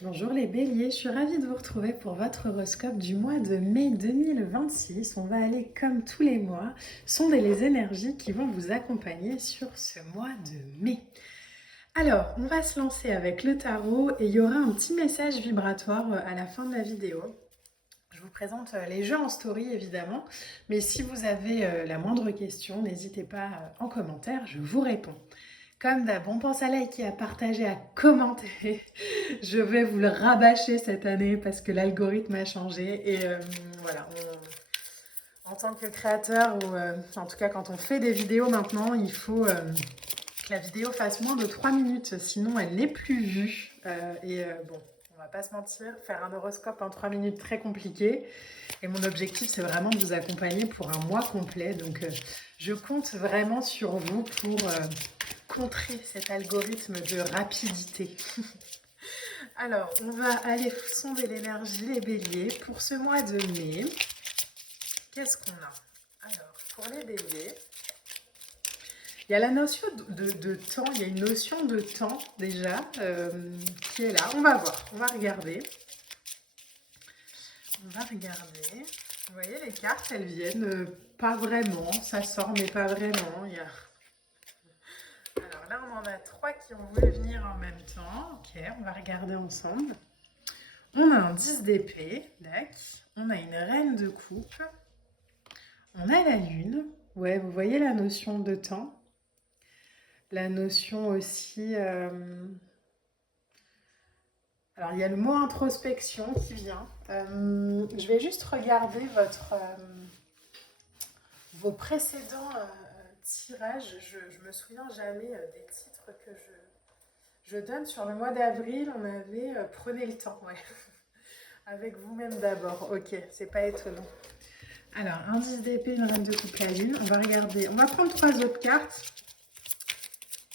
Bonjour les béliers, je suis ravie de vous retrouver pour votre horoscope du mois de mai 2026. On va aller comme tous les mois sonder les énergies qui vont vous accompagner sur ce mois de mai. Alors, on va se lancer avec le tarot et il y aura un petit message vibratoire à la fin de la vidéo. Je vous présente les jeux en story évidemment, mais si vous avez la moindre question, n'hésitez pas en commentaire, je vous réponds. Comme d'hab, on pense à liker, à partager, à commenter. Je vais vous le rabâcher cette année parce que l'algorithme a changé. Et voilà, en tant que créateur, ou en tout cas quand on fait des vidéos maintenant, il faut que la vidéo fasse moins de 3 minutes, sinon elle n'est plus vue. Bon, on va pas se mentir, faire un horoscope en 3 minutes, très compliqué. Et mon objectif, c'est vraiment de vous accompagner pour un mois complet. Donc, je compte vraiment sur vous pour contrer cet algorithme de rapidité. Alors, on va aller sonder l'énergie, les béliers, pour ce mois de mai. Qu'est-ce qu'on a? Alors, pour les béliers, il y a la notion de temps, il y a une notion de temps déjà qui est là. On va voir, on va regarder. On va regarder. Vous voyez, les cartes, elles viennent pas vraiment. Ça sort, mais pas vraiment. Alors là, on en a trois qui ont voulu venir en même temps. Ok, on va regarder ensemble. On a un 10 d'épée, d'accord. On a une reine de coupe. On a la lune. Ouais, vous voyez la notion de temps. La notion aussi... Alors, il y a le mot introspection qui vient. Je vais juste regarder vos précédents tirages. Je me souviens jamais des titres que je donne. Sur le mois d'avril, on avait prenez le temps, ouais. Avec vous-même d'abord. Ok, c'est pas étonnant. Alors, un 10 d'épée, une reine de coupe, la lune. On va regarder. On va prendre trois autres cartes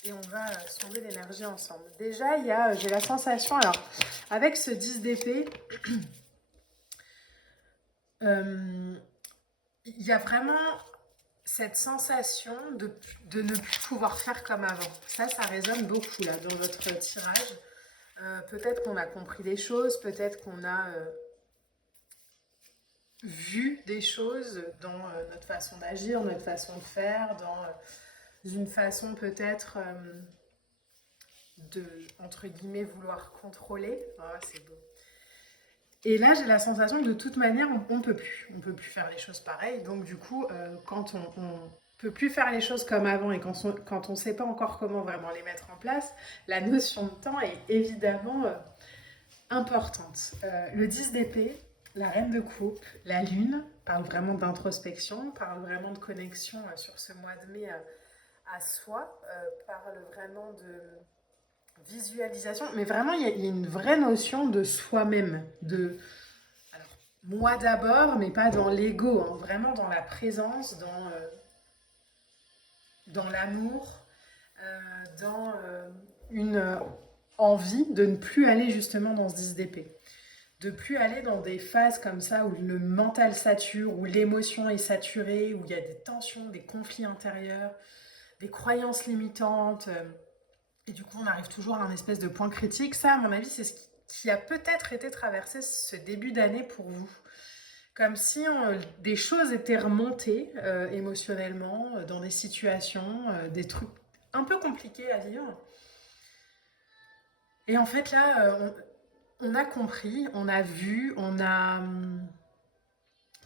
et on va sonder l'énergie ensemble. Déjà, j'ai la sensation, alors, avec ce 10 d'épée, il y a vraiment cette sensation de ne plus pouvoir faire comme avant. Ça résonne beaucoup là dans votre tirage. Peut-être qu'on a compris des choses, peut-être qu'on a vu des choses dans notre façon d'agir, notre façon de faire, dans une façon peut-être de, entre guillemets, vouloir contrôler. Ah, c'est beau. Et là, j'ai la sensation que de toute manière, on ne peut plus. On ne peut plus faire les choses pareilles. Donc du coup, quand on peut plus faire les choses comme avant et quand on ne sait pas encore comment vraiment les mettre en place, la notion de temps est évidemment importante. Le 10 d'épée, la reine de coupe, la lune, parle vraiment d'introspection, parle vraiment de connexion sur ce mois de mai à soi, parle vraiment de visualisation, mais vraiment il y a une vraie notion de soi-même, de alors, moi d'abord, mais pas dans l'ego, hein, vraiment dans la présence, dans l'amour, dans une envie de ne plus aller justement dans ce 10 d'épée. De plus aller dans des phases comme ça où le mental sature, où l'émotion est saturée, où il y a des tensions, des conflits intérieurs, des croyances limitantes. Et du coup, on arrive toujours à un espèce de point critique. Ça, à mon avis, c'est ce qui a peut-être été traversé ce début d'année pour vous. Comme si des choses étaient remontées émotionnellement, dans des situations, des trucs un peu compliqués à vivre. Et en fait, là, on a compris, on a vu, on a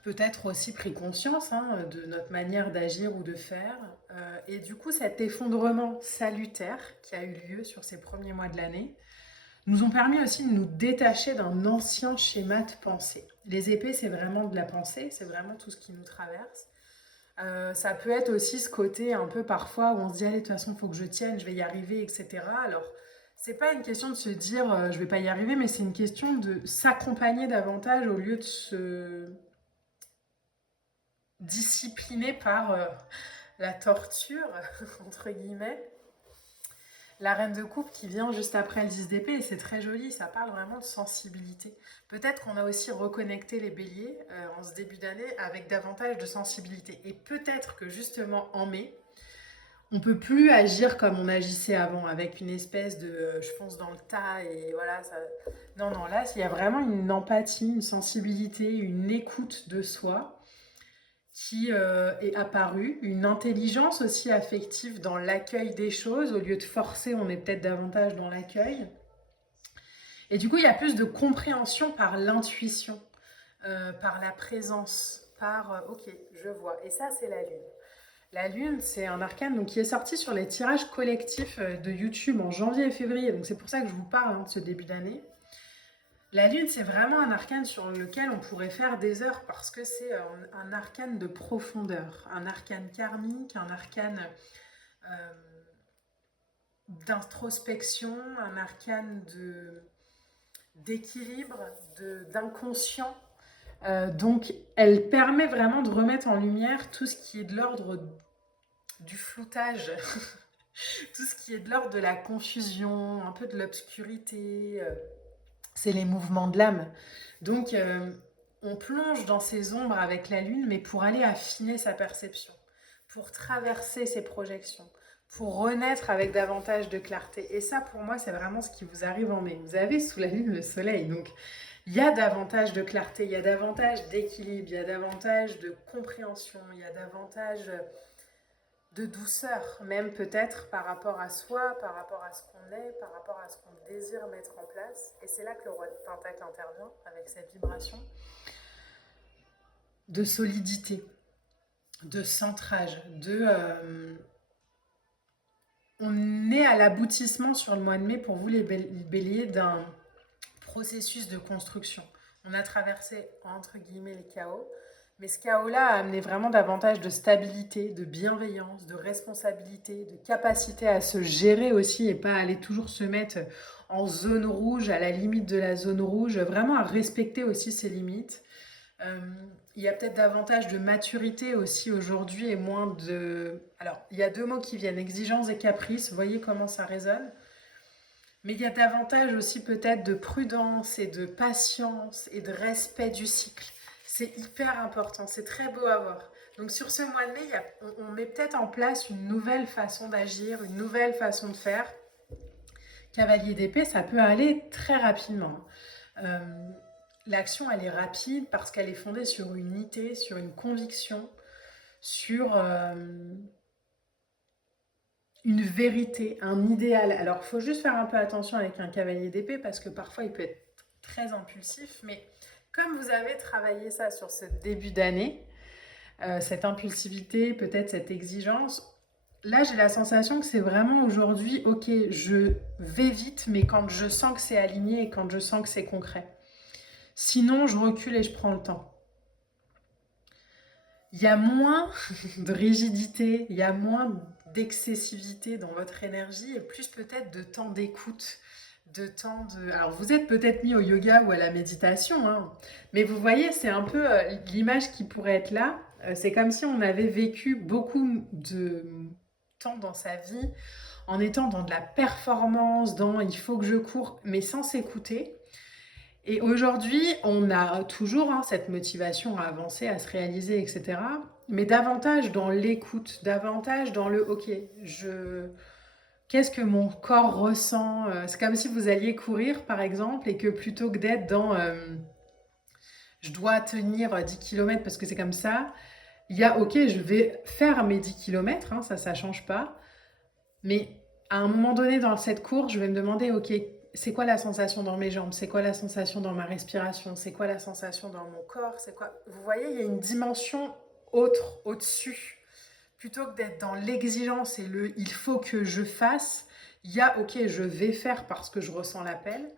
peut-être aussi pris conscience de notre manière d'agir ou de faire. Et du coup, cet effondrement salutaire qui a eu lieu sur ces premiers mois de l'année nous ont permis aussi de nous détacher d'un ancien schéma de pensée. Les épées, c'est vraiment de la pensée, c'est vraiment tout ce qui nous traverse. Ça peut être aussi ce côté un peu parfois où on se dit allez, de toute façon, il faut que je tienne, je vais y arriver, etc. Alors, c'est pas une question de se dire je vais pas y arriver, mais c'est une question de s'accompagner davantage au lieu de se discipliner par la torture, entre guillemets. La reine de coupe qui vient juste après le 10 d'épée, et c'est très joli, ça parle vraiment de sensibilité. Peut-être qu'on a aussi reconnecté les béliers en ce début d'année avec davantage de sensibilité. Et peut-être que justement en mai, On peut plus agir comme on agissait avant, avec une espèce de je fonce dans le tas et voilà. Ça... Non, non, là, il y a vraiment une empathie, une sensibilité, une écoute de soi qui est apparue, une intelligence aussi affective dans l'accueil des choses. Au lieu de forcer, on est peut-être davantage dans l'accueil. Et du coup, il y a plus de compréhension par l'intuition, par la présence, par ok, je vois. Et ça, c'est la lune. La lune, c'est un arcane donc, qui est sorti sur les tirages collectifs de YouTube en janvier et février. Donc c'est pour ça que je vous parle de ce début d'année. La lune, c'est vraiment un arcane sur lequel on pourrait faire des heures parce que c'est un arcane de profondeur, un arcane karmique, un arcane euh, d'introspection, un arcane d'équilibre, d'inconscient. Donc, elle permet vraiment de remettre en lumière tout ce qui est de l'ordre du floutage, tout ce qui est de l'ordre de la confusion, un peu de l'obscurité. C'est les mouvements de l'âme. Donc, on plonge dans ces ombres avec la lune, mais pour aller affiner sa perception, pour traverser ses projections, pour renaître avec davantage de clarté. Et ça, pour moi, c'est vraiment ce qui vous arrive en mai. Vous avez sous la lune le soleil, donc il y a davantage de clarté, il y a davantage d'équilibre, il y a davantage de compréhension, il y a davantage de douceur, même peut-être par rapport à soi, par rapport à ce qu'on est, par rapport à ce qu'on désire mettre en place. Et c'est là que le roi de Pentacle intervient, avec cette vibration de solidité, de centrage, on est à l'aboutissement sur le mois de mai pour vous les béliers d'un processus de construction. On a traversé entre guillemets les chaos, mais ce chaos-là a amené vraiment davantage de stabilité, de bienveillance, de responsabilité, de capacité à se gérer aussi et pas aller toujours se mettre en zone rouge, à la limite de la zone rouge, vraiment à respecter aussi ses limites. Euh, il y a peut-être davantage de maturité aussi aujourd'hui et moins de... Alors, il y a deux mots qui viennent, exigence et caprice, voyez comment ça résonne. Mais il y a davantage aussi peut-être de prudence et de patience et de respect du cycle. C'est hyper important, c'est très beau à voir. Donc sur ce mois de mai, on met peut-être en place une nouvelle façon d'agir, une nouvelle façon de faire. Cavalier d'épée, ça peut aller très rapidement. Euh, L'action, elle est rapide parce qu'elle est fondée sur une unité, sur une conviction, sur une vérité, un idéal. Alors, il faut juste faire un peu attention avec un cavalier d'épée parce que parfois, il peut être très impulsif. Mais comme vous avez travaillé ça sur ce début d'année, cette impulsivité, peut-être cette exigence, là, j'ai la sensation que c'est vraiment aujourd'hui, ok, je vais vite, mais quand je sens que c'est aligné et quand je sens que c'est concret. Sinon, je recule et je prends le temps. Il y a moins de rigidité, il y a moins d'excessivité dans votre énergie et plus peut-être de temps d'écoute, de temps de... Alors vous êtes peut-être mis au yoga ou à la méditation, hein, mais vous voyez, c'est un peu l'image qui pourrait être là. C'est comme si on avait vécu beaucoup de temps dans sa vie en étant dans de la performance, dans il faut que je cours, mais sans s'écouter. Et aujourd'hui, on a toujours cette motivation à avancer, à se réaliser, etc. Mais davantage dans l'écoute, davantage dans le OK, qu'est-ce que mon corps ressent. C'est comme si vous alliez courir, par exemple, et que plutôt que d'être dans je dois tenir 10 km parce que c'est comme ça, il y a OK, je vais faire mes 10 km, ça ne change pas. Mais à un moment donné dans cette course, je vais me demander, ok, c'est quoi la sensation dans mes jambes? C'est quoi la sensation dans ma respiration? C'est quoi la sensation dans mon corps? C'est quoi? Vous voyez, il y a une dimension autre, au-dessus. Plutôt que d'être dans l'exigence et le il faut que je fasse, il y a ok, je vais faire parce que je ressens l'appel,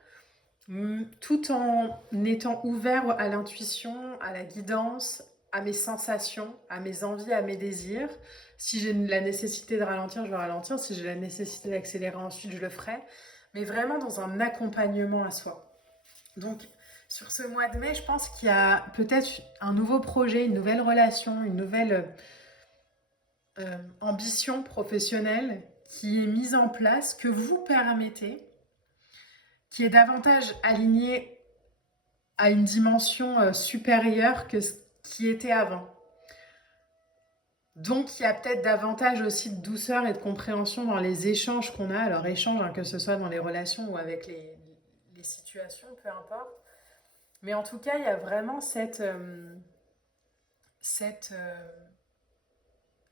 tout en étant ouvert à l'intuition, à la guidance, à mes sensations, à mes envies, à mes désirs. Si j'ai la nécessité de ralentir, je vais ralentir. Si j'ai la nécessité d'accélérer ensuite, je le ferai. Mais vraiment dans un accompagnement à soi. Donc, sur ce mois de mai, je pense qu'il y a peut-être un nouveau projet, une nouvelle relation, une nouvelle ambition professionnelle qui est mise en place, que vous permettez, qui est davantage alignée à une dimension supérieure que ce qui était avant. Donc, il y a peut-être davantage aussi de douceur et de compréhension dans les échanges qu'on a. Alors, échanges, hein, que ce soit dans les relations ou avec les situations, peu importe. Mais en tout cas, il y a vraiment cette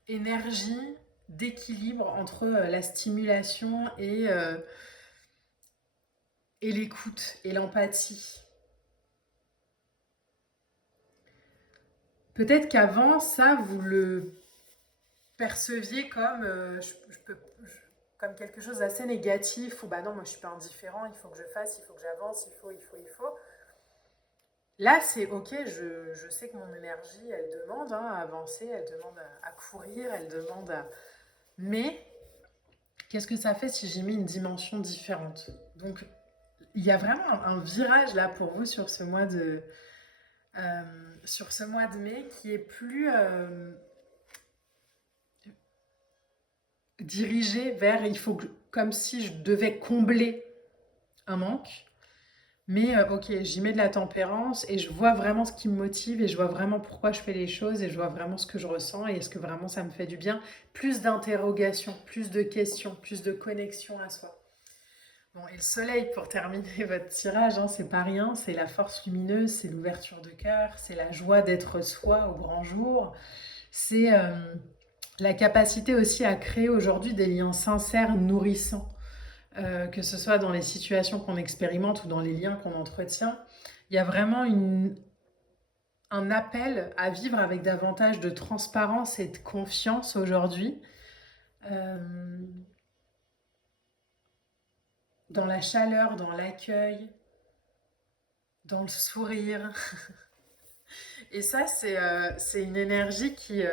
énergie d'équilibre entre la stimulation et l'écoute et l'empathie. Peut-être qu'avant, ça, vous le perceviez comme, comme quelque chose d'assez négatif, ou bah non, moi je suis pas indifférent, il faut que je fasse, il faut que j'avance, il faut. Là, c'est ok, je sais que mon énergie, elle demande hein, à avancer, elle demande à courir, elle demande à... Mais qu'est-ce que ça fait si j'ai mis une dimension différente? Donc, il y a vraiment un virage là pour vous sur ce mois de mai qui est plus dirigé vers, il faut que, comme si je devais combler un manque. Mais ok, j'y mets de la tempérance et je vois vraiment ce qui me motive et je vois vraiment pourquoi je fais les choses et je vois vraiment ce que je ressens et est-ce que vraiment ça me fait du bien. Plus d'interrogations, plus de questions, plus de connexion à soi. Bon, et le soleil, pour terminer votre tirage, hein, c'est pas rien, c'est la force lumineuse, c'est l'ouverture de cœur, c'est la joie d'être soi au grand jour, c'est la capacité aussi à créer aujourd'hui des liens sincères, nourrissants, que ce soit dans les situations qu'on expérimente ou dans les liens qu'on entretient. Il y a vraiment un appel à vivre avec davantage de transparence et de confiance aujourd'hui. Euh, dans la chaleur, dans l'accueil, dans le sourire. Et ça, c'est une énergie qui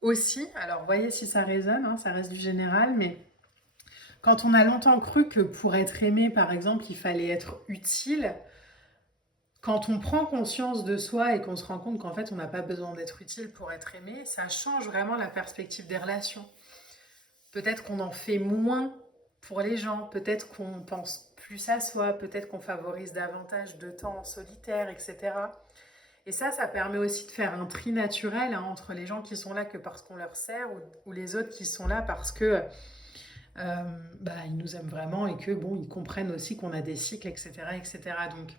aussi, alors voyez si ça résonne, hein, ça reste du général, mais quand on a longtemps cru que pour être aimé, par exemple, il fallait être utile, quand on prend conscience de soi et qu'on se rend compte qu'en fait, on n'a pas besoin d'être utile pour être aimé, ça change vraiment la perspective des relations. Peut-être qu'on en fait moins pour les gens, peut-être qu'on pense plus à soi, peut-être qu'on favorise davantage de temps en solitaire, etc. Et ça permet aussi de faire un tri naturel hein, entre les gens qui sont là que parce qu'on leur sert ou les autres qui sont là parce que ils nous aiment vraiment et que bon, ils comprennent aussi qu'on a des cycles, etc., etc. Donc,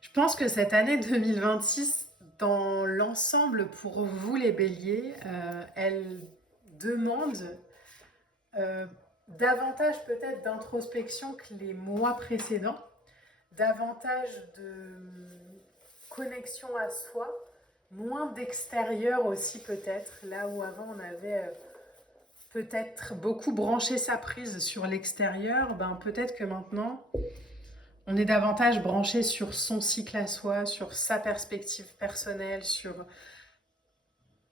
je pense que cette année 2026, dans l'ensemble pour vous les béliers, elle demande euh, davantage peut-être d'introspection que les mois précédents, davantage de connexion à soi, moins d'extérieur aussi peut-être, là où avant on avait peut-être beaucoup branché sa prise sur l'extérieur, ben peut-être que maintenant on est davantage branché sur son cycle à soi, sur sa perspective personnelle, sur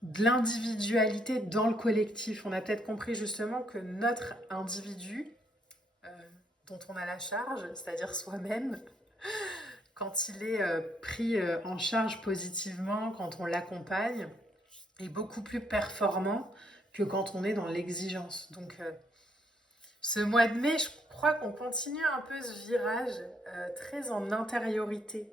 de l'individualité dans le collectif. On a peut-être compris justement que notre individu, euh, dont on a la charge, c'est-à-dire soi-même, quand il est pris en charge positivement, quand on l'accompagne, est beaucoup plus performant que quand on est dans l'exigence. Donc, ce mois de mai, je crois qu'on continue un peu ce virage très en intériorité.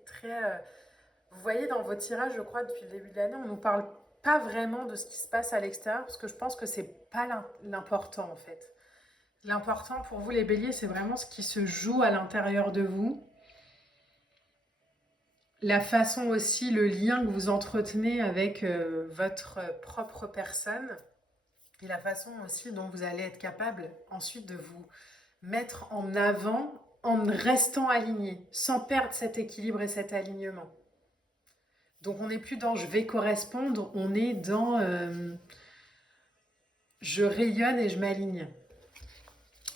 Vous voyez dans vos tirages, je crois, depuis le début de l'année, on ne nous parle pas vraiment de ce qui se passe à l'extérieur parce que je pense que c'est pas l'important en fait. L'important pour vous les béliers, c'est vraiment ce qui se joue à l'intérieur de vous. La façon aussi, le lien que vous entretenez avec votre propre personne et la façon aussi dont vous allez être capable ensuite de vous mettre en avant en restant aligné, sans perdre cet équilibre et cet alignement. Donc on n'est plus dans je vais correspondre, on est dans je rayonne et je m'aligne.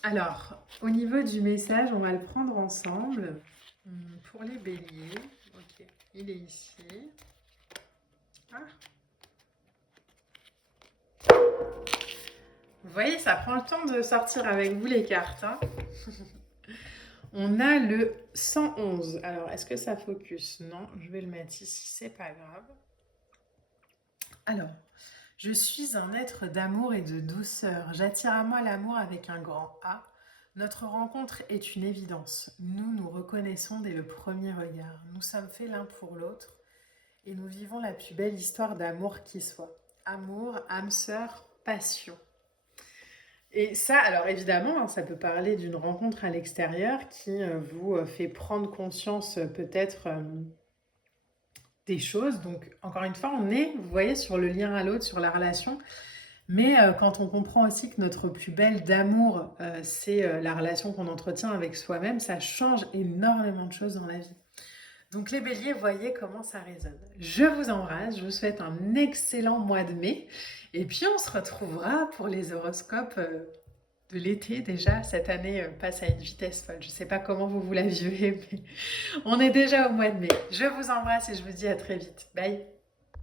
Alors, au niveau du message, on va le prendre ensemble. Pour les béliers, ok, il est ici. Ah. Vous voyez, ça prend le temps de sortir avec vous les cartes. Hein. On a le 111. Alors, est-ce que ça focus? Non, je vais le mettre ici, c'est pas grave. Alors, je suis un être d'amour et de douceur. J'attire à moi l'amour avec un grand A. Notre rencontre est une évidence. Nous nous reconnaissons dès le premier regard. Nous sommes faits l'un pour l'autre. Et nous vivons la plus belle histoire d'amour qui soit. Amour, âme sœur, passion. Et ça, alors évidemment, hein, ça peut parler d'une rencontre à l'extérieur qui vous fait prendre conscience peut-être des choses. Donc, encore une fois, on est, vous voyez, sur le lien à l'autre, sur la relation. Mais quand on comprend aussi que notre plus belle d'amour, c'est la relation qu'on entretient avec soi-même, ça change énormément de choses dans la vie. Donc les béliers, voyez comment ça résonne. Je vous embrasse, je vous souhaite un excellent mois de mai. Et puis on se retrouvera pour les horoscopes de l'été déjà. Cette année passe à une vitesse folle. Je ne sais pas comment vous la vivez, mais on est déjà au mois de mai. Je vous embrasse et je vous dis à très vite. Bye.